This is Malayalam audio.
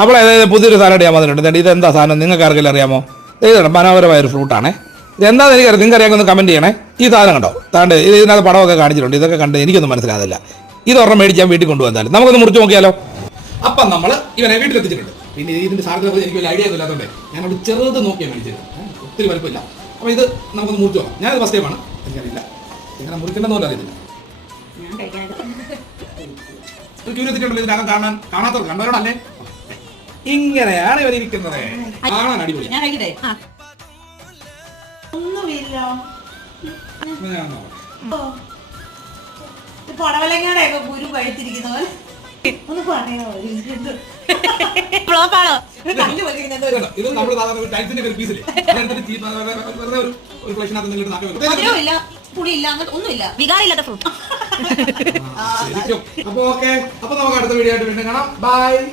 അപ്പോൾ അതായത് പുതിയൊരു സാധനം ഞാൻ വന്നിട്ടുണ്ട്. ഇതെന്താ സാധനം നിങ്ങൾക്ക് ആർക്കെങ്കിലും അറിയാമോ? ഇതാണ് മനോഹരമായ ഒരു ഫ്രൂട്ടാണ്. ഇതെന്താണെന്ന് എനിക്കറിയാം. നിങ്ങൾക്ക് അറിയാമെന്ന് കമൻറ്റ് ചെയ്യണേ. ഈ സാധനം കണ്ടോ? താണ്ട് ഇതിനകത്ത് പടമൊക്കെ കാണിച്ചിട്ടുണ്ട്. ഇതൊക്കെ കണ്ട് എനിക്കൊന്നും മനസ്സിലാകുന്നില്ല. ഇതൊരെണ്ണം മേടിക്കാൻ വീട്ടിൽ കൊണ്ടുവന്നാലും നമുക്കൊന്ന് മുറിച്ച് നോക്കിയാലോ. അപ്പം നമ്മൾ ഇവനെ വീട്ടിലെത്തിച്ചിട്ടുണ്ട്. പിന്നെ ഇതിൻ്റെ സാധനത്തെ എനിക്ക് വലിയ ഐഡിയ ഒന്നും ഇല്ലാത്തതുകൊണ്ട് ഞാനോട് ചെറുത് നോക്കിയാൽ മേടിച്ചത്. ഒത്തിരി വലുപ്പമില്ല. അപ്പോൾ ഇത് നമുക്കൊന്ന് മുറിച്ച് നോക്കാം. ഞാനത് ഫസ്റ്റ് ടൈമാണ്. എനിക്കറിയില്ല എങ്ങനെ മുറിക്കണമെന്ന് പോലും അറിയത്തില്ല. ക്യൂരിയോസിറ്റി ഇതിനകം കാണാത്തവർ കണ്ടവരോടല്ലേ. ഇങ്ങനെയാണ് ഇവരിയ്ക്കുന്നത്. കാണാൻ അടിപൊളി. പടവലങ്ങാടൊക്കെ ഗുരു കഴിച്ചിരിക്കുന്നവർ ഒന്ന് പറയാമോ? ഇത് നമ്മുടെ സാധാരണ ടൈൽസിന്റെ ഒരു പീസില്ലേ, ഒരു ഫ്ലഷിനകത്ത് പുളിയില്ല, അങ്ങനത്തെ ഒന്നുമില്ല, വികാരമില്ലാത്ത ഫ്രൂട്ട്. അപ്പൊ ഓക്കെ, അപ്പൊ നമുക്ക് അടുത്ത വീഡിയോ ആയിട്ട് വീണ്ടും കാണാം. ബൈ.